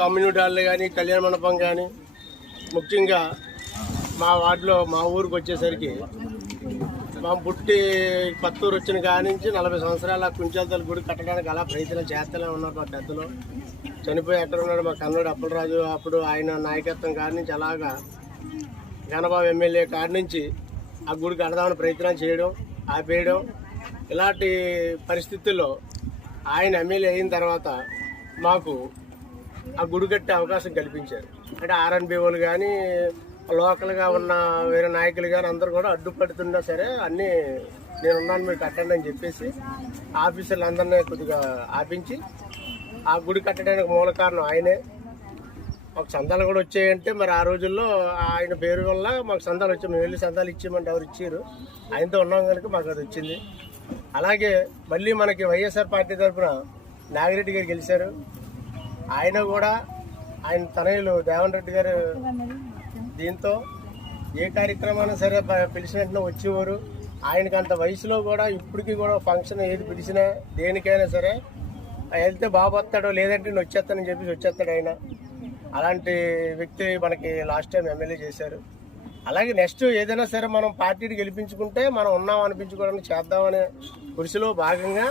Community hall కానీ కళ్యాణ మండపం కానీ ముఖ్యంగా మా వార్డులో మా ఊరికి వచ్చేసరికి మా పుట్టి పత్తూరు వచ్చిన కాడి నుంచి 40 సంవత్సరాల కుంచాల గుడి కట్టడానికి అలా ప్రయత్నం చేస్తూనే ఉన్నారు. మా పెద్దలు చనిపోయి ఎక్కడ ఉన్నాడు మా కన్నూరు అప్పలరాజు, అప్పుడు ఆయన నాయకత్వం కాడి నుంచి అలాగా గణబాబు ఎమ్మెల్యే కాడి నుంచి ఆ గుడి కడదామని ప్రయత్నం చేయడం ఆపేయడం, ఇలాంటి పరిస్థితుల్లో ఆయన ఎమ్మెల్యే అయిన తర్వాత మాకు ఆ గుడి కట్టే అవకాశం కల్పించారు. అంటే ఆర్ఎన్బి వాళ్ళు కానీ లోకల్గా ఉన్న వేరే నాయకులు కానీ అందరూ కూడా అడ్డుపడుతున్నా సరే అన్నీ నేనున్నాను మీరు కట్టండి అని చెప్పేసి ఆఫీసర్లు అందరినీ కొద్దిగా ఆపించి ఆ గుడి కట్టడానికి మూల కారణం ఆయనే. మాకు సందాలు కూడా వచ్చాయంటే మరి ఆ రోజుల్లో ఆయన పేరు వల్ల మాకు సందాలు వచ్చాయి. మేము వెళ్ళి సందాలు ఇచ్చామంటే ఎవరు ఇచ్చారు, ఆయనతో ఉన్నాం కనుక మాకు అది వచ్చింది. అలాగే మళ్ళీ మనకి వైఎస్ఆర్ పార్టీ తరఫున నాగిరెడ్డి గారు గెలిచారు. ఆయన కూడా ఆయన తనయులు దేవన్ రెడ్డి గారు దీంతో ఏ కార్యక్రమాన్ని సరే పిలిచిన వెంటనే వచ్చేవారు. ఆయనకి అంత వయసులో కూడా ఇప్పటికీ కూడా ఫంక్షన్ ఏది పిలిచినా దేనికైనా సరే వెళ్తే బాబు వస్తాడో లేదంటే నేను వచ్చేస్తానని చెప్పేసి వచ్చేస్తాడు ఆయన. అలాంటి వ్యక్తి మనకి లాస్ట్ టైం ఎమ్మెల్యే చేశారు. అలాగే నెక్స్ట్ ఏదైనా సరే మనం పార్టీని గెలిపించుకుంటే మనం ఉన్నాం అనిపించుకోవడానికి చేద్దామనే కృషిలో భాగంగా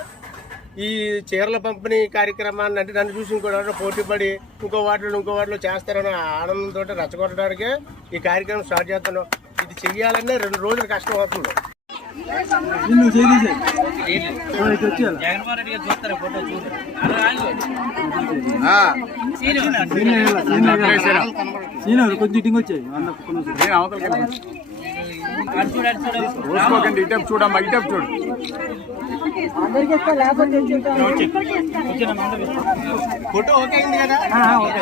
ఈ చీరల పంపిణీ కార్యక్రమాన్ని అంటే నన్ను చూసి ఇంకో పోటీ పడి ఇంకో వాటిలో చేస్తారని ఆనందంతో రెచ్చగొట్టడానికే ఈ కార్యక్రమం స్టార్ట్ చేస్తున్నాం. ఇది చెయ్యాలనే 2 రోజులు కష్టం అవుతుంది. చూడమ్మా ఇటప్ చూడు ఫోటో ఓకే అయింది కదా? ఓకే.